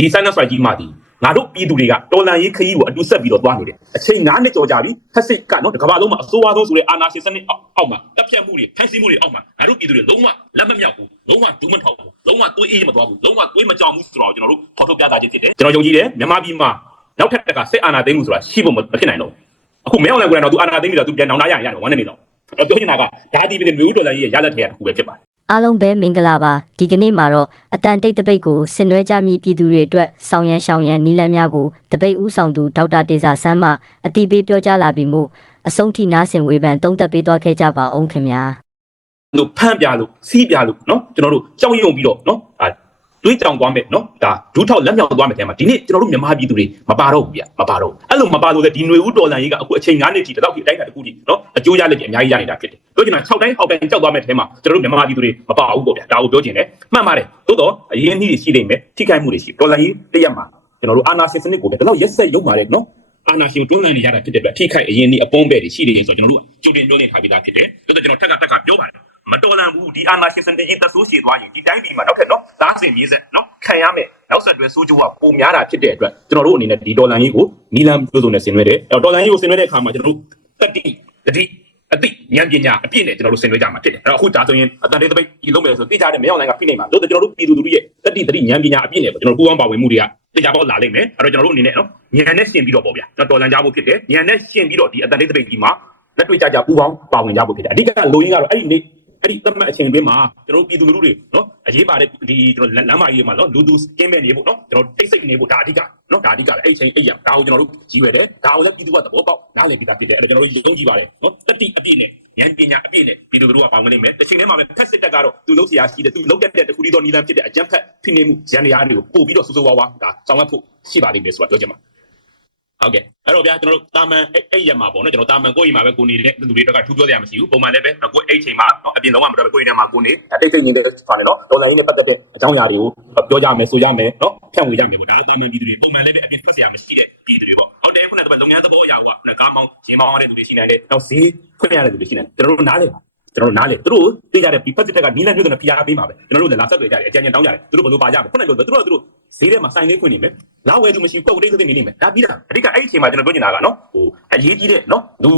ဒီ silent strike ကြီးမှဒီငါတို့ပြည်သူတွေကတော်လန်ရေးခရီးကိုအတူဆက်ပြီးတော့သွားနေတယ်အချိန်9နှစ်ကျော်ကြာပြီဖက်စစ်ကနော်တကမ္ဘာလုံးမှာအစိုးရဆုံးဆိုတဲ့အာဏာရှင်စနစ်အောက်အောက်မှာတပ်ဖြတ်မှုတွေဖမ်းဆီးမှုတွေအောက်မှာငါတို့ပြည်သူတွေလုံးဝလက်မမြောက်ဘူးလုံးဝဒူးမထောက်ဘူးလုံးဝတွေးအေးမသွားဘူးလုံးဝတွေးမကြောက်ဘူးဆိုတော့ကျွန်တော်တို့ဖော်ထုတ်ပြသခြင်းဖြစ်တယ်ကျွန်တော်ယုံကြည်တယ်မြန်မာပြည်မှာနောက်ထပ်တက်ကစစ်အာဏာသိမ်းမှုဆိုတာရှိဖို့မဖြစ်နိုင်တော့ဘူးအခုမဲအောင်လည်းကိုယ်ကတော့သူအာဏာသိမ်းပြီးတော့သူပြန်နောင်တရရရတယ်ဝမ်းနေနေတော့အဲ့တော့ပြောချင်တာကဒါဒီပြည်မျိုးတော်လည်းရဲ့ရလက်ထဲတစ်ခုပဲဖြစ်ပါတယ် အားလုံးပဲမင်္ဂလာပါဒီကနေ့မှာတော့အတန်တိတ်တပိတ်ကိုဆင်နွှဲကြမည်ပြည်သူတွေအတွက်ဆောင်ရန်ရှောင်ရန်နီလန်းများကိုတပိတ်ဦးဆောင်သူဒေါက်တာတေဇာဆန်းမှအတိပေးပြောကြားလာပြီးမှအဆုံးထိနားဆင်ဝေဖန်သုံးသပ်ပေးသွားခဲ့ကြပါအောင်ခင်ဗျာ လို့ဖမ်းပြလို့စီးပြလို့เนาะကျွန်တော်တို့ကြောက်ရွံ့ပြီးတော့เนาะဒါ တွေးကြောင်သွားမယ်နော်ဒါဒူးထောက်လက်မြောက်သွားမယ်တဲ့မှာဒီနေ့ကျွန်တော်တို့မြန်မာပြည်သူတွေမပါတော့ဘူးဗျမပါတော့ဘူးအဲ့လိုမပါလို့လေဒီຫນွေဦးတော်လန်ရေးကအခုအချိန်9နှစ်ကြီးတလောက်ကြီးအတိုင်းအတာတစ်ခုကြီးနော်အကျိုးရလက်ကြီးအများကြီးရနေတာဖြစ်တယ်တို့ကျင်တာ6တိုင်း6တိုင်းကြောက်သွားမယ်တဲ့မှာကျွန်တော်တို့မြန်မာပြည်သူတွေမပါဘူးပေါ့ဗျဒါကိုပြောချင်တယ်မှန်ပါတယ်သို့တော့အရင်နေ့တွေရှိနေမယ်ထိခိုက်မှုတွေရှိတော်လန်ရေးတရက်မှာကျွန်တော်တို့အာနာစင်စနစ်ကိုပဲဒီလောက်ရက်ဆက်ရုပ်ပါတယ်နော်အာနာရှင်တွန်းလှန်နေရတာဖြစ်တဲ့အတွက်ထိခိုက်အရင်ဒီအပွန်းပဲတွေရှိနေရင်ဆိုတော့ကျွန်တော်တို့ကကြိုတင်တွန်းလှန်ထားပြီးသားဖြစ်တယ်။ဒါဆိုကျွန်တော်ထက်ကတက်ကပြောပါတယ် မတော်လန်ဘူးဒီအာနာရှင်စနစ်ရေးသက်ဆိုးရှည်သွားရင်ဒီတိုင်းပြည်မှာနောက်ထပ်နော်သားစင်ရေးဆက်နော်ခံရမယ်နောက်ဆက်တွဲဆိုးကျိုးကပုံများတာဖြစ်တဲ့အတွက်ကျွန်တော်တို့အနေနဲ့ဒီဒေါ်လာရေးကိုနီလန်ပြိုးစုံနဲ့ဆင်နွှဲတယ်အဲ့တော့ဒေါ်လာရေးကိုဆင်နွှဲတဲ့အခါမှာကျွန်တော်တို့တတိတတိအတိဉာဏ်ပညာအပြည့်နဲ့ကျွန်တော်တို့ဆင်နွှဲကြမှာဖြစ်တယ်အဲ့တော့အခုဒါဆိုရင်အတန်တေးတပိတ်ဒီလုံးမယ်ဆိုသိကြတဲ့မရောက်နိုင်ကဖိနေမှာတို့ကျွန်တော်တို့ပြည်သူလူထုရဲ့တတိတတိဉာဏ်ပညာအပြည့်နဲ့ပေါ့ကျွန်တော်တို့ပူးပေါင်းပါဝင်မှုတွေကသိကြပေါ့လာလိမ့်မယ်အဲ့တော့ကျွန်တော်တို့အနေနဲ့နော်ဉာဏ်နဲ့ရှင်ပြီးတော့ပေါ့ဗျာကျွန်တော်ဒေါ်လာကြဖို့ဖြစ်တယ်ဉာဏ်နဲ့ရှင်ပြီးတော့ဒီအတန်တေးတပိတ်ကြီးမှာလက်တွေ့ကြကြပူးပေါင်းပါဝင်ကြဖို့ဖြစ်တယ်အဓိကလိုရင်းကတော့အဲ့ဒီနေ့ အဲ့ဒီသတ်မှတ်အချိန်အတွင်းမှာကျွန်တော်တို့ပြည်သူလူထုတွေနော်အရေးပါတဲ့ဒီကျွန်တော်လမ်းမကြီးတွေမှာနော်လူသူကင်းမဲ့နေဖို့နော်ကျွန်တော်တိတ်ဆိတ်နေဖို့ဒါအဓိကနော်ဒါအဓိကလေအဲ့ဒီအချိန်အဲ့ရဒါကိုကျွန်တော်တို့ကြီးရွယ်တယ်ဒါကိုလည်းပြည်သူကသဘောပေါက်နားလည်ပြီးသားဖြစ်တယ်အဲ့ဒါကျွန်တော်တို့ယုံကြည်ပါတယ်နော်တတိအပြည့်နဲ့ဉာဏ်ပညာအပြည့်နဲ့ပြည်သူလူထုကပါဝင်နေမယ်တစ်ချိန်တည်းမှာပဲဖက်စစ်တပ်ကတော့သူလုံးစရာရှိတယ်သူလုံးတက်တဲ့တခုတည်းသောနီလန်ဖြစ်တဲ့အကြမ်းဖက်ဖိနေမှုရန်ရာတွေကိုပို့ပြီးတော့စိုးစိုးဝါးဝါဒါဆောင်ရွက်ဖို့ရှိပါလိမ့်မယ်ဆိုတာပြောချင်ပါ ဟုတ်ကဲ့အဲ့တော့ဗျာကျွန်တော်တို့တာမန်အဲ့အဲ့ရက်မှာပေါ့နော်ကျွန်တော်တာမန်ကိုယ့်အိမ်မှာပဲကိုနေတဲ့သူတွေကထူးပြောစရာမရှိဘူးပုံမှန်လည်းပဲကိုယ့်အိမ်ချိန်မှာနော်အပြင်လုံးဝမတော်ပဲကိုယ့်အိမ်ထဲမှာကိုနေတိတ်တိတ်နေတဲ့ဖာနေနော်ဒေါ်လာရင်းနဲ့ပတ်သက်တဲ့အကြောင်းအရာတွေကိုပြောကြမယ်ဆိုကြမယ်နော်ဖြန့်ဝေကြမယ်ပေါ့ဒါတာမန်ပြည်သူတွေပုံမှန်လည်းပဲအပြင်ဖက်စရာမရှိတဲ့ပြည်သူတွေပေါ့ဟုတ်တယ်ခုနကလုပ်ငန်းသဘောအရာကခုနကားမောင်းရေမောင်းရတဲ့သူတွေရှိနေတယ်နောက်ဈေးဖွင့်ရတဲ့သူတွေရှိနေတယ်ကျွန်တော်တို့နားလေပါကျွန်တော်တို့နားလေသူတို့သိကြတဲ့ဒီဖက်စစ်တက်ကနီးလန်းမျိုးတွေဖိအားပေးမှာပဲကျွန်တော်တို့လည်းလာဆက်တွေ့ကြတယ်အကြံဉာဏ်တောင်းကြတယ်သူတို့ဘယ်လိုပါကြမလဲခုနကပြောသူတို့ကသူတို့ ဈေးထဲမှာစိုင်းလေးခွင့်နေမယ်လာဝယ်သူမရှိဘူးကိုယ်တိတ်သိနေနေမယ်ဒါပြီးတာအဓိကအဲ့ဒီအချိန်မှာကျွန်တော်ပြောချင်တာကနော်ဟိုအရေးကြီးတဲ့နော်လူ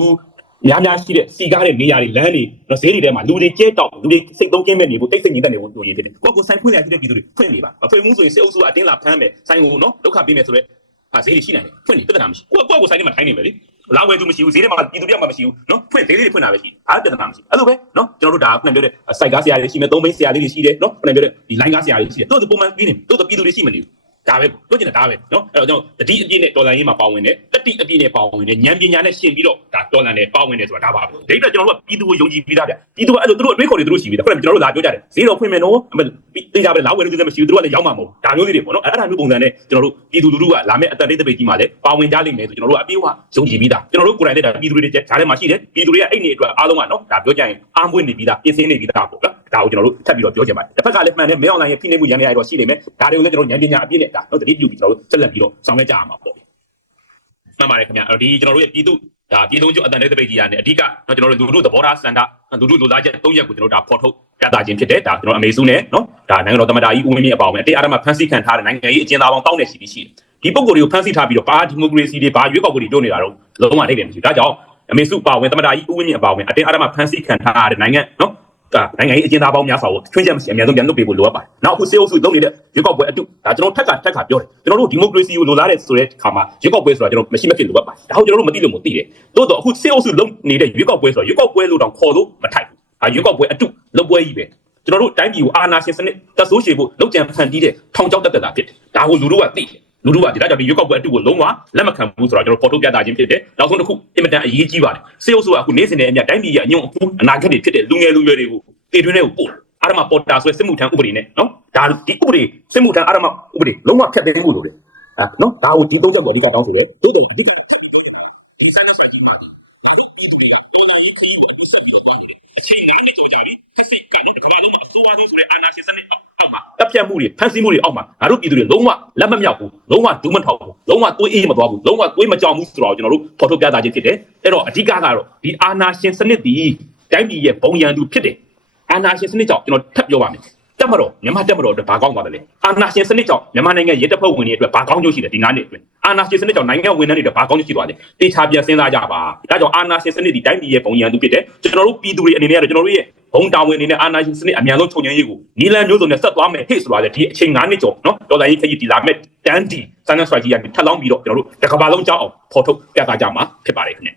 များများရှိတဲ့စီကားတဲ့နေရာတွေလမ်းတွေနော်ဈေးတွေထဲမှာလူတွေကျဲတောက်လူတွေစိတ်သုံးကင်းမဲ့နေဖို့တိတ်စိတ်ညစ်တဲ့နေဖို့လိုရည်ဖြစ်တယ်ကိုယ့်ကိုစိုင်းဖွင့်ရတဲ့ပြည်သူတွေဖွင့်နေပါမဖွင့်ဘူးဆိုရင်စစ်အုပ်စုကအတင်းလာဖမ်းမယ်စိုင်းကိုနော်ဒုက္ခပေးမယ်ဆိုတော့အာဈေးတွေရှိနိုင်တယ်ဖွင့်နေပြဿနာမရှိကိုယ့်ကိုယ့်ကိုစိုင်းထဲမှာထိုင်းနေမယ်လေ လာဝယ်သူမရှိဘူးဈေးထဲမှာပြည်သူတယောက်မှမရှိဘူးနော်ဖွင့်ဈေးလေးတွေဖွင့်တာပဲရှိအားပြဿနာမရှိအဲ့လိုပဲနော်ကျွန်တော်တို့ဒါခုနပြောတဲ့စိုက်ကားဆရာတွေရှိမယ်သုံးဘိန်းဆရာလေးတွေရှိတယ်နော်ခုနပြောတဲ့ဒီ line ကားဆရာတွေရှိတယ်တို့ပုံမှန်ပြီးနေတို့ပြည်သူတွေရှိမနေဘူး ဒါပဲတို့ကျင်တာဒါပဲနော်အဲ့တော့ကျွန်တော်တတိအပြည့်နဲ့ဒေါ်လာရင်းမှာပါဝင်တယ်တတိအပြည့်နဲ့ပါဝင်တယ်ဉာဏ်ပညာနဲ့ရှင်းပြီးတော့ဒါဒေါ်လာနဲ့ပါဝင်တယ်ဆိုတာဒါပါပဲဒိတ်တော့ကျွန်တော်တို့ကပြည်သူကိုယုံကြည်ပြီးသားဗျပြည်သူကအဲ့လိုသူတို့အတွေးခေါ်တွေသူတို့ရှိပြီးသားခုနကကျွန်တော်တို့လာပြောကြတယ်ဈေးတော်ဖွင့်မယ်နော်အမတေးကြပဲလာဝယ်လို့သူမရှိဘူးသူတို့ကလည်းရောက်မှာမဟုတ်ဒါမျိုးလေးတွေပေါ့နော်အဲ့ဒါမျိုးပုံစံနဲ့ကျွန်တော်တို့ပြည်သူလူထုကလာမယ့်အသက်လေးတစ်ပိတ်ကြီးမှာလည်းပါဝင်ကြလိမ့်မယ်ဆိုကျွန်တော်တို့အပြေးအဝယုံကြည်ပြီးသားကျွန်တော်တို့ကိုယ်တိုင်လည်းဒါပြည်သူတွေကြားထဲမှာရှိတယ်ပြည်သူတွေကအဲ့နေအတွက်အားလုံးကနော်ဒါပြောကြရင်အားမွေးနေပြီးသားပြင်ဆင်နေပြီးသားပေါ့နော် ဒါကိုကျွန်တော်တို့ထပ်ပြီးတော့ပြောချင်ပါတယ်တစ်ဖက်ကလည်းမှန်တယ်မဲအွန်လိုင်းရဲ့ဖိနှိပ်မှုရန်နေရတော့ရှိနေမယ်ဒါတွေကိုလည်းကျွန်တော်တို့ဉာဏ်ပညာအပြည့်နဲ့ဒါနော်တတိပြုပြီးကျွန်တော်တို့ဆက်လက်ပြီးတော့ဆောင်ရွက်ကြရမှာပေါ့မှန်ပါတယ်ခင်ဗျအဲ့တော့ဒီကျွန်တော်တို့ရဲ့ပြည်သူဒါပြည်လုံးကျွတ်အတန်တဲ့တပိတ်ကြီးရတယ်အဓိကနော်ကျွန်တော်တို့လူတို့သဘောထားစံတာလူတို့လူသားချက်၃ရက်ကိုကျွန်တော်တို့ဒါဖော်ထုတ်ပြသခြင်းဖြစ်တယ်ဒါကျွန်တော်အမေစုနဲ့နော်ဒါနိုင်ငံတော်သမ္မတကြီးဦးဝင်းမြင့်အပေါင်းနဲ့အတေအားမဖန်ဆီးခံထားတဲ့နိုင်ငံရေးအကျဉ်းသားပေါင်းတောင်းနေရှိပြီးရှိတယ်ဒီပုံကိုယ်တွေကိုဖန်ဆီးထားပြီးတော့ပါဒီမိုကရေစီတွေပါရွေးကောက်ပွဲတွေတိုးနေတာတော့လုံးဝအိပ်တယ်မရှိဘူးဒါကြောင့်အမေစုပါဝင်သမ္မတကြီးဦးဝင်းမြင့်အပေါင်းနဲ့အတင်းအားမဖန်ဆီးခံထားတဲ့နိုင်ငံနော် ဒါနိုင်ငံရေးအကျဉ်းသားပေါင်းများစွာကိုချွင်းချက်မရှိအများဆုံးပြန်လုပ်ပေးဖို့လိုအပ်ပါတယ်။နောက်အခုစေအုပ်စုလုပ်နေတဲ့ရွေးကောက်ပွဲအတုဒါကျွန်တော်ထက်ကထက်ကပြောတယ်။ကျွန်တော်တို့ဒီမိုကရေစီကိုလိုလားတဲ့ဆိုတဲ့ခါမှာရွေးကောက်ပွဲဆိုတာကျွန်တော်မရှိမဖြစ်လိုအပ်ပါတယ်။ဒါကိုကျွန်တော်တို့မသိလို့မသိတယ်။သို့တော့အခုစေအုပ်စုလုပ်နေတဲ့ရွေးကောက်ပွဲဆိုတာရွေးကောက်ပွဲလို့တောင်ခေါ်လို့မထိုက်ဘူး။ဒါရွေးကောက်ပွဲအတုလုပ်ပွဲကြီးပဲ။ကျွန်တော်တို့တိုင်းပြည်ကိုအာဏာရှင်စနစ်တက်ဆိုးရှည်ဖို့လောက်ကြံဖန်တီးတဲ့ထောင်ချောက်တက်တက်တာဖြစ်တယ်။ဒါကိုလူတို့ကသိတယ်။ လူတို့ကဒီဒါကြောင့်ဒီရွေးကောက်ပွဲအတုကိုလုံးဝလက်မခံဘူးဆိုတော့ကျွန်တော်ပေါ်ထုတ်ပြတာချင်းဖြစ်တယ်။နောက်ဆုံးတစ်ခုအင်မတန်အရေးကြီးပါတယ်။စေအုပ်စုကအခုနေ့စဉ်နဲ့အမျှတိုင်းပြည်ရဲ့အညွန့်အခုအနာဂတ်တွေဖြစ်တဲ့လူငယ်လူရွယ်တွေကိုတည်တွင်းတွေကိုပို့အာရမပေါ်တာဆိုတဲ့စစ်မှုထမ်းဥပဒေနဲ့နော်ဒါဒီဥပဒေစစ်မှုထမ်းအာရမဥပဒေလုံးဝဖျက်သိမ်းဖို့လိုတယ်အဲနော်ဒါကိုဒီသုံးချက်ပေါ်အဓိကတောင်းဆိုတယ်ဒီတော့ဒီတပ် ဖြတ်မှုတွေဖမ်းဆီးမှုတွေအောက်မှာငါတို့ပြည်သူတွေလုံးဝလက်မမြောက်ဘူးလုံးဝဒူးမထောက်ဘူးလုံးဝတွေးအေးမသွားဘူးလုံးဝတွေးမကြောက်ဘူးဆိုတော့ကျွန်တော်တို့ဖော်ထုတ်ပြသခြင်းဖြစ်တယ်အဲ့တော့အဓိကကတော့ဒီအာနာရှင်စနစ်ဒီတိုင်းပြည်ရဲ့ဘုံရန်သူဖြစ်တယ်အာနာရှင်စနစ်ကြောင့်ကျွန်တော်ထပ်ပြောပါမယ်တတက်မတော်မြန်မာတက်မတော်အတွက်ဘာကောင်းသွားတယ်လဲအာနာရှင်စနစ်ကြောင့်မြန်မာနိုင်ငံရဲတပ်ဖွဲ့ဝင်တွေအတွက်ဘာကောင်းကျိုးရှိတယ်ဒီ9နှစ်အတွင်းအာနာရှင်စနစ်ကြောင့်နိုင်ငံဝန်ထမ်းတွေအတွက်ဘာကောင်းကျိုးရှိသွားလဲတေချာပြန်စဉ်းစားကြပါဒါကြောင့်အာနာရှင်စနစ်ဒီတိုင်းပြည်ရဲ့ပုံရန်သူဖြစ်တယ်ကျွန်တော်တို့ပြည်သူတွေအနေနဲ့ကတော့ကျွန်တော်တို့ရဲ့ ဘုံတာဝန်အနေနဲ့အာနာရှင်စနစ်အမြန်ဆုံးချုပ်ငြိမ်းရေးကိုနီလန်မျိုးစုံနဲ့ဆက်သွားမယ်ဟဲ့ဆိုတာလေဒီအချိန်9နှစ်ကျော်နော်ဒေါ်လာရေးခရီးဒီလာမဲ့တန်တီစန်နက်စထရာဂျီကနေထပ်လောင်းပြီးတော့ကျွန်တော်တို့တစ်ကမ္ဘာလုံးကြောက်အောင်ဖော်ထုတ်ပြသကြမှာဖြစ်ပါတယ်ခင်ဗျ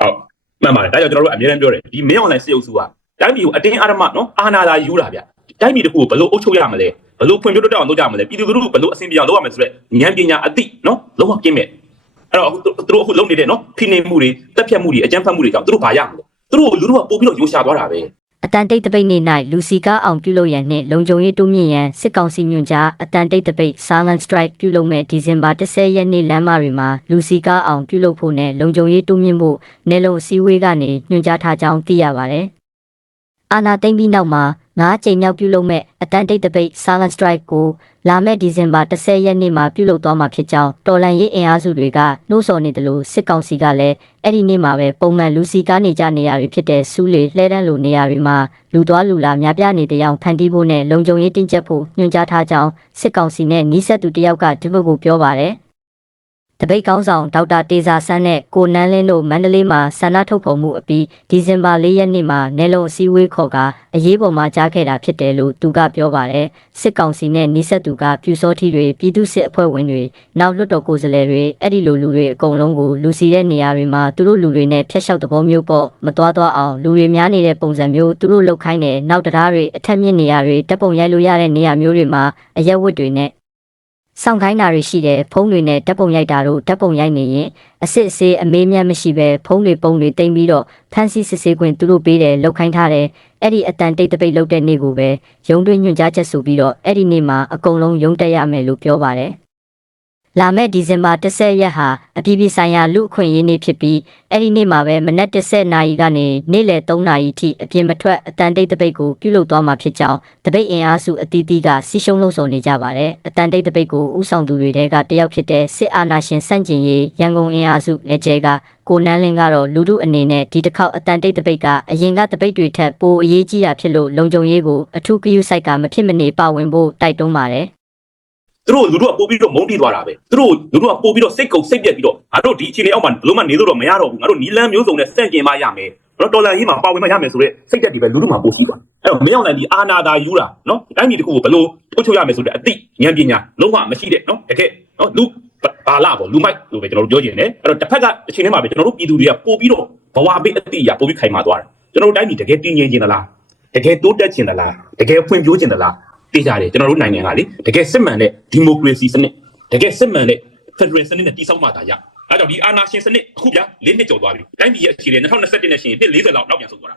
ဟုတ်မှန်ပါတယ်ဒါကြောင့်ကျွန်တော်တို့အမြဲတမ်းပြောတယ်ဒီမင်းအွန်လိုင်းစေအုပ်စုကတိုင်းပြည်ကိုအတင်းအဓမ္မနော်အာနာသာယူတာဗျတိုင်းပြည်တစ်ခုကိုဘယ်လိုအုပ်ချုပ်ရမလဲဘယ်လိုဖွံ့ဖြိုးတိုးတက်အောင်လုပ်ကြမလဲပြည်သူလူထုဘယ်လိုအဆင်ပြေအောင်လုပ်ရမလဲဆိုတော့ဉာဏ်ပညာအသိနော်လုံးဝကင်းမဲ့အဲ့တော့သူတို့အခုလုပ်နေတဲ့နော်ဖိနေမှုတွေတက်ဖြတ်မှုတွေအကြမ်းဖက်မှုတွေကြောင့်သူတို့ဘာရမလဲသူတို့လူထုကပို့ပြီးတော့ရိုးရှာသွားတာပဲ အတန်တိတ်တပိတ်နေ့၌လူစီကားအောင်ပြုလုပ်ရန်နှင့်လုံခြုံရေးတိုးမြင့်ရန်စစ်ကောင်စီညွှန်ကြားအတန်တိတ်တပိတ် Silent Strike ပြုလုပ်မဲ့ဒီဇင်ဘာ10ရက်နေ့လမ်းမတွေမှာလူစီကားအောင်ပြုလုပ်ဖို့နဲ့လုံခြုံရေးတိုးမြင့်ဖို့နယ်လုံအစည်းအဝေးကနေညွှန်ကြားထားကြောင်းသိရပါတယ်။အာနာသိမ့်ပြီးနောက်မှာ ငါးကြိမ်မြောက်ပြုလုပ်မဲ့အတန်တိတ်တပိတ် Silent Strike ကိုလာမယ့်ဒီဇင်ဘာ10ရက်နေ့မှာပြုလုပ်သွားမှာဖြစ်ကြောင်းတော်လန်ရေးအင်အားစုတွေကနှိုးဆော်နေတယ်လို့စစ်ကောင်စီကလည်းအဲ့ဒီနေ့မှာပဲပုံမှန်လူစီကားနေကြနေရတွေဖြစ်တဲ့စူးလေလှဲတန်းလိုနေရာတွေမှာလူသွားလူလာများပြားနေတဲ့အောင်ဖန်တီးဖို့နဲ့လုံခြုံရေးတင်းကျပ်ဖို့ညွှန်ကြားထားကြောင်းစစ်ကောင်စီနဲ့နှီးဆက်သူတယောက်ကဒီဘက်ကိုပြောပါတယ် တပိတ်ကောင်းဆောင်ဒေါက်တာတေဇာဆန်းနဲ့ကိုနန်းလင်းတို့မန္တလေးမှာဆန္ဒထုတ်ဖော်မှုအပြီးဒီဇင်ဘာ၄ရက်နေ့မှာနယ်လုံအစည်းအဝေးခေါ်ကအရေးပေါ်မှာကြားခဲ့တာဖြစ်တယ်လို့သူကပြောပါတယ်စစ်ကောင်စီနဲ့နှိဆက်သူကပြူစောထီတွေပြည်သူစစ်အဖွဲ့ဝင်တွေနောက်လွတ်တော်ကိုယ်စားလှယ်တွေအဲ့ဒီလိုလူတွေအကုန်လုံးကိုလူစီတဲ့နေရာတွေမှာသူတို့လူတွေနဲ့ဖျက်လျှောက်သဘောမျိုးပေါ့မသွားသွားအောင်လူတွေများနေတဲ့ပုံစံမျိုးသူတို့လောက်ခိုင်းတယ်နောက်တရားတွေအထက်မြင့်နေရာတွေတပ်ပုံရိုက်လို့ရတဲ့နေရာမျိုးတွေမှာအရက်ဝတ်တွေနဲ့ စောင့်ခိုင်းတာတွေရှိတယ်ဖုန်းတွေနဲ့ဓာတ်ပုံရိုက်တာတို့ဓာတ်ပုံရိုက်နေရင်အစစ်အဆေးအမေးမြတ်မရှိပဲဖုန်းတွေပုံတွေတင်ပြီးတော့ဖန်စီစစ်ဆေးခွင့်သူတို့ပေးတယ်လောက်ခိုင်းထားတယ်အဲ့ဒီအတန်တိတ်တပိတ်လောက်တဲ့နေ့ကိုပဲရုံတွင်းညွှန်ကြားချက်ဆိုပြီးတော့အဲ့ဒီနေ့မှာအကုန်လုံးရုံတက်ရမယ်လို့ပြောပါတယ် လာမယ့်ဒီဇင်ဘာ10ရက်ဟာအပြည်ပြည်ဆိုင်ရာလူအခွင့်အရေးနေ့ဖြစ်ပြီးအဲ့ဒီနေ့မှာပဲမနက်10နာရီကနေနေ့လယ်3နာရီထိအပြင်မထွက်အတန်တိတ်တပိတ်ကိုပြုလုပ်သွားမှာဖြစ်ကြောင်းတပိတ်အင်အားစုအသီးသီးကစီရှုံးလုံးစုံနေကြပါတယ်အတန်တိတ်တပိတ်ကိုဥဆောင်သူတွေတဲကတယောက်ဖြစ်တဲ့စစ်အာဏာရှင်စန့်ကျင်ရေးရန်ကုန်အင်အားစုလက်ကျဲကကိုနန်းလင်းကတော့လူထုအနေနဲ့ဒီတစ်ခေါက်အတန်တိတ်တပိတ်ကအရင်ကတပိတ်တွေထက်ပိုအရေးကြီးတာဖြစ်လို့လုံခြုံရေးကိုအထူးဂရုစိုက်ကမဖြစ်မနေပါဝင်ဖို့တိုက်တွန်းပါတယ် သူတို့လူတို့ကပို့ပြီးတော့မုန်းတီးသွားတာပဲသူတို့လူတို့ကပို့ပြီးတော့စိတ်ကုံစိတ်ပြက်ပြီးတော့ငါတို့ဒီအခြေအနေအောက်မှာဘလို့မှနေလို့တော့မရတော့ဘူးငါတို့နီလန်းမျိုးစုံနဲ့စန့်ကျင်မှရမယ်နော်ဒေါ်လာကြီးမှာပါဝင်မှရမယ်ဆိုတော့စိတ်တက်ဒီပဲလူတို့မှာပို့စီးသွားအဲ့တော့မင်းအောင်နိုင်ဒီအာနာသာယူတာနော်တိုင်းပြည်တစ်ခုကိုဘလို့ထုတ်ချုပ်ရမယ်ဆိုတဲ့အသိဉာဏ်ပညာလုံးဝမရှိတဲ့နော်တကယ်နော်လူဘာလာပေါ့လူမိုက်လို့ပဲကျွန်တော်တို့ပြောချင်တယ်အဲ့တော့တစ်ဖက်ကအချိန်ထဲမှာပဲကျွန်တော်တို့ပြည်သူတွေကပို့ပြီးတော့ဘဝဘေးအသိအရာပို့ပြီးခိုင်မာသွားတယ်ကျွန်တော်တို့တိုင်းပြည်တကယ်တည်ငြိမ်ခြင်းသလားတကယ်တိုးတက်ခြင်းသလားတကယ်ဖွံ့ဖြိုးခြင်းသလား သိကြတယ်ကျွန်တော်တို့နိုင်ငံကလေတကယ်စစ်မှန်တဲ့ဒီမိုကရေစီစနစ်တကယ်စစ်မှန်တဲ့ Federal စနစ်နဲ့တည်ဆောက်မှသာရအဲကြောင့်ဒီအာဏာရှင်စနစ်အခုဗျာ၄နှစ်ကျော်သွားပြီတိုင်းပြည်ရဲ့အခြေအနေ2021နဲ့ရှင်နှစ်40လောက်နောက်ပြန်ဆုတ်သွားတာ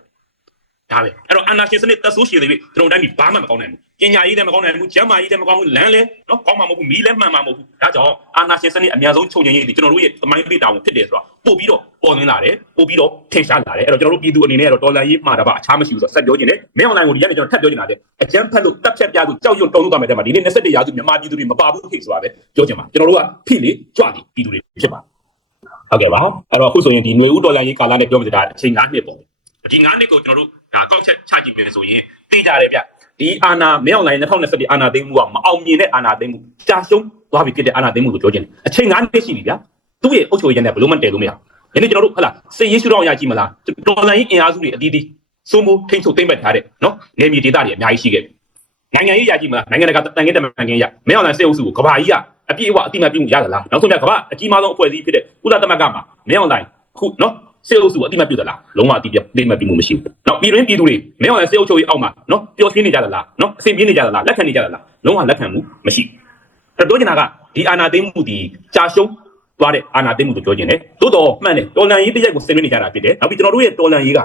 ဒါပဲအဲ့တော့အာဏာရှင်စနစ်သက်ဆိုးရှည်သေးပြီကျွန်တော်တိုင်းပြည်ဘာမှမကောင်းနိုင်ဘူးပညာရေးလည်းမကောင်းနိုင်ဘူးကျန်းမာရေးလည်းမကောင်းဘူးလမ်းလည်းနော်ကောင်းမှာမဟုတ်ဘူးမီးလည်းမှန်မှာမဟုတ်ဘူးဒါကြောင့်အာဏာရှင်စနစ်အများဆုံးချုပ်ငြိမ်းရေးဒီကျွန်တော်တို့ရဲ့သမိုင်းပေးတာဝန်ဖြစ်တယ်ဆိုတော့ပို့ပြီးတော့ပေါ်လွင်လာတယ်ပို့ပြီးတော့ထင်ရှားလာတယ်အဲ့တော့ကျွန်တော်တို့ပြည်သူအနေနဲ့ကတော့ဒေါ်လာရေးမှာတပါအခြားမရှိဘူးဆိုတော့ဆက်ပြောချင်တယ်မင်းအွန်လိုင်းကိုဒီရက်နေ့ကျွန်တော်ထပ်ပြောချင်တာတဲ့အကြမ်းဖက်လို့တပ်ဖြတ်ပြသူကြောက်ရွံ့တုံ့လို့သွားမယ်တဲ့မှာဒီနေ့21ရာစုမြန်မာပြည်သူတွေမပါဘူးခေဆိုတာပဲပြောချင်ပါကျွန်တော်တို့ကဖိလေကြွလေပြည်သူတွေဖြစ်ပါဟုတ်ကဲ့ပါအဲ့တော့အခုဆိုရင်ဒီຫນွေဦးဒေါ်လာရေးကာလနဲ့ပြောမှဒါအချိန်9နှစ်ပေါ့ဒီ9နှစ်ကိုကျွန်တော်တို့ ဒါကောက်ချက်ချကြည့်မယ်ဆိုရင်သိကြတယ်ဗျဒီအာနာမင်းအွန်လိုင်း2021အာနာသိမ်းမှုကမအောင်မြင်တဲ့အာနာသိမ်းမှုကြာရှုံးသွားပြီဖြစ်တဲ့အာနာသိမ်းမှုလို့ပြောချင်တယ်အချိန်9နှစ်ရှိပြီဗျသူ့ရဲ့အုပ်ချုပ်ရေးနဲ့ဘယ်လို့မှတည်လို့မရဘူးယနေ့ကျွန်တော်တို့ဟလာစေရေးရှုတော့ရကြည့်မလားဒေါ်လာရေးအင်အားစုတွေအသီးသီးစိုးမိုးထိန်းချုပ်သိမ့်ပတ်ထားတဲ့နော်နေမြေဒေသတွေအများကြီးရှိခဲ့တယ်နိုင်ငံရေးရကြည့်မလားနိုင်ငံတကာတန်ခင်းတမန်ခင်းရမင်းအွန်လိုင်းစေအုပ်စုကိုကဘာကြီးကအပြည့်အဝအတိမတ်ပြုရသလားနောက်ဆုံးမြတ်ကဘာအကြီးမားဆုံးအဖွဲ့အစည်းဖြစ်တဲ့ကုလသမဂ္ဂမှာမင်းအွန်လိုင်းခုနော် စေအုပ်စုအတိမတ်ပြုသလားလုံးဝအတိပြတိမတ်ပြုမှုမရှိဘူးနောက်ပြည်တွင်းပြည်သူတွေမင်းအွန်လိုင်းစေအုပ်ချုပ်ရေးအောက်မှာနော်ပျော်ရွှင်နေကြသလားနော်အဆင်ပြေနေကြသလားလက်ခံနေကြသလားလုံးဝလက်ခံမှုမရှိဘူးတော့ပြောချင်တာကဒီအာနာသိမ်းမှုဒီကြာရှုံးသွားတဲ့အာနာသိမ်းမှုကိုပြောချင်တယ်သို့တော်မှန်တယ်တော်လန်ရေးတစ်ရက်ကိုဆင်နွှဲနေကြတာဖြစ်တယ်နောက်ပြီးကျွန်တော်တို့ရဲ့တော်လန်ရေးက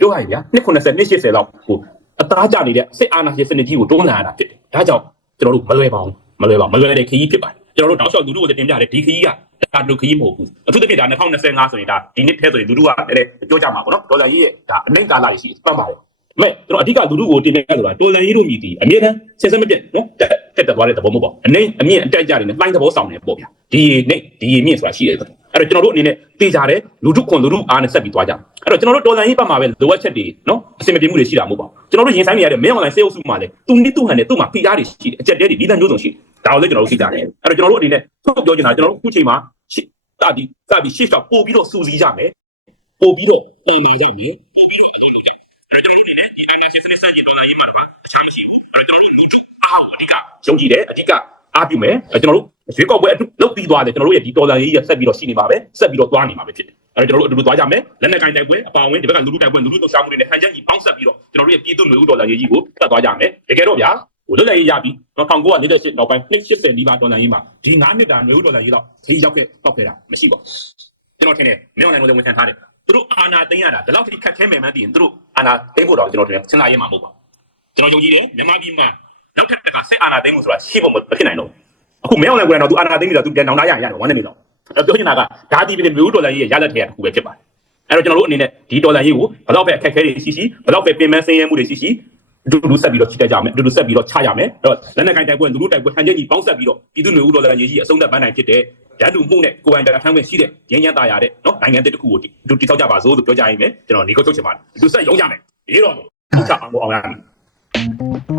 ပြောရရင်ဗျာနှစ်90နှစ်80လောက်ဟိုအသားကျနေတဲ့စစ်အာဏာရှင်စနစ်ကြီးကိုတွန်းလှန်ရတာဖြစ်တယ်ဒါကြောင့်ကျွန်တော်တို့မလွယ်ပါဘူးမလွယ်ပါမလွယ်တဲ့ခရီးဖြစ်ပါတယ်ကျွန်တော်တို့တောက်လျှောက်လူတို့ကိုတင်ပြတယ်ဒီခရီးက ဒါလူခရီးမဟုတ်ဘူးအထူးသဖြင့်ဒါ2025ဆိုရင်ဒါဒီနှစ်ထဲဆိုရင်လူတို့ကလည်းပြောကြမှာပေါ့နော်ဒေါ်လာရေးရဲ့ဒါအနိုင်ကာလရှိပန်းပါတယ်မဲ့ကျွန်တော်အဓိကလူတို့ကိုတင်ပြဆိုတာတော်လန်ရေးတို့မြည်တည်အမြဲတမ်းဆက်စပ်မပြတ်နော်တက်တက်တက်သွားတဲ့သဘောမဟုတ်ပါဘူးအနိုင်အမြင့်အတက်ကြတွေနဲ့တိုင်းသဘောဆောင်နေပေါ့ဗျာဒီနေ့ဒီမြင့်ဆိုတာရှိတယ်အဲ့တော့ကျွန်တော်တို့အနေနဲ့တေချာတယ်လူထုခွန်လူထုအားနဲ့ဆက်ပြီးသွားကြအဲ့တော့ကျွန်တော်တို့တော်လန်ရေးပတ်မှာပဲလိုအပ်ချက်တွေနော်အစင်မပြေမှုတွေရှိတာမဟုတ်ပါဘူးကျွန်တော်တို့ရင်ဆိုင်နေရတဲ့မင်းအွန်လိုင်းစေအုပ်စုမှာလည်းသူနည်းသူဟန်နဲ့သူ့မှာဖိအားတွေရှိတယ်အကြက်တဲတွေဒီတန်မျိုးစုံရှိတယ်ဒါကိုလည်းကျွန်တော်တို့သိကြတယ်အဲ့တော့ကျွန်တော်တို့အနေနဲ့ထုတ်ပြောချင်တာကျွန်တော်တို့အခုချိန်မှာရှေ့ စပြီးစပြီးရှေ့ရှောက်ပို့ပြီးတော့စူးစီးကြမယ်ပို့ပြီးတော့ပုံမှန်ကြမယ်ဒီလိုနဲ့စစ်စစ်စကြီးတော်လာရေးမှာတော့အခြားမရှိဘူးအဲ့တော့ကျွန်တော်တို့လူထုအားကိုအဓိကယုံကြည်တယ်အဓိကအားပြုမယ်ကျွန်တော်တို့ရွေးကောက်ပွဲအတူလုပ်ပြီးသွားတယ်ကျွန်တော်တို့ရဲ့ဒီတော်လာရေးရဆက်ပြီးတော့ရှိနေပါပဲဆက်ပြီးတော့သွားနေမှာပဲဖြစ်တယ်အဲ့တော့ကျွန်တော်တို့အတူတူသွားကြမယ်လက်နက်ကင်တိုက်ပွဲအပါအဝင်ဒီဘက်ကလူထုတိုက်ပွဲလူထုလှုပ်ရှားမှုတွေနဲ့ဟန်ချက်ကြီးပေါင်းဆက်ပြီးတော့ကျွန်တော်တို့ရဲ့ပြည်သူ့လူထုတော်လာရေးကြီးကိုတက်သွားကြမယ်တကယ်တော့ဗျာ ဟိုလွတ်လပ်ရေးရပြီးတော့1948နောက်ပိုင်း280နီးပါးဒေါ်လာရေးမှာဒီ9နှစ်တာမျိုးဒေါ်လာရေးတော့ခီးရောက်ခဲ့တော့ခဲ့တာမရှိပါဘူးကျွန်တော်ထင်တယ်မြောက်နိုင်လို့ဝန်ခံထားတယ်သူတို့အာနာသိမ်းရတာဒီလောက်ထိခက်ခဲမယ်မှန်းသိရင်သူတို့အာနာသိမ်းဖို့တော့ကျွန်တော်ထင်တယ်စဉ်းစားရေးမှာမဟုတ်ပါဘူးကျွန်တော်ယုံကြည်တယ်မြန်မာပြည်မှာနောက်ထပ်တစ်ခါဆက်အာနာသိမ်းဖို့ဆိုတာရှေ့ဖို့မဖြစ်နိုင်တော့အခုမြောက်နိုင်ကွယ်တော့သူအာနာသိမ်းပြီးတော့သူပြန်နောင်လာရရတော့ဝမ်းနေနေတော့ပြောချင်တာကဒါဒီပြည်မျိုးဒေါ်လာရေးရရလက်ထဲကတစ်ခုပဲဖြစ်ပါတယ်အဲ့တော့ကျွန်တော်တို့အနေနဲ့ဒီဒေါ်လာရေးကိုဘယ်တော့ပဲအခက်အခဲတွေရှိရှိဘယ်တော့ပဲပြင်ပန်းဆင်းရဲမှုတွေရှိရှိ အတူတူဆက်ပြီးတော့ချိတက်ကြမယ်အတူတူဆက်ပြီးတော့ချရမယ်အဲ့တော့လက်နက်ကိုင်တိုက်ပွဲလူလူတိုက်ပွဲဟန်ချက်ကြီးပေါင်းဆက်ပြီးတော့ပြည်သူ့မျိုးဒေါ်လာရေးကြီးအဆုံးသတ်ပန်းနိုင်ဖြစ်တဲ့ဓာတ်တူမှုနဲ့ကိုယ်ပိုင်တရားထမ်းခွင့်ရှိတဲ့ရင်းရသားရတဲ့နော်နိုင်ငံတစ်ခုကိုအတူတိဆောက်ကြပါစို့လို့ပြောကြရင်ပဲကျွန်တော်နေကုတ်ချုပ်ချင်ပါတယ်အတူဆက်ရုံးကြမယ်ဒီတော့ဒီချအောင်အောင်ရမယ်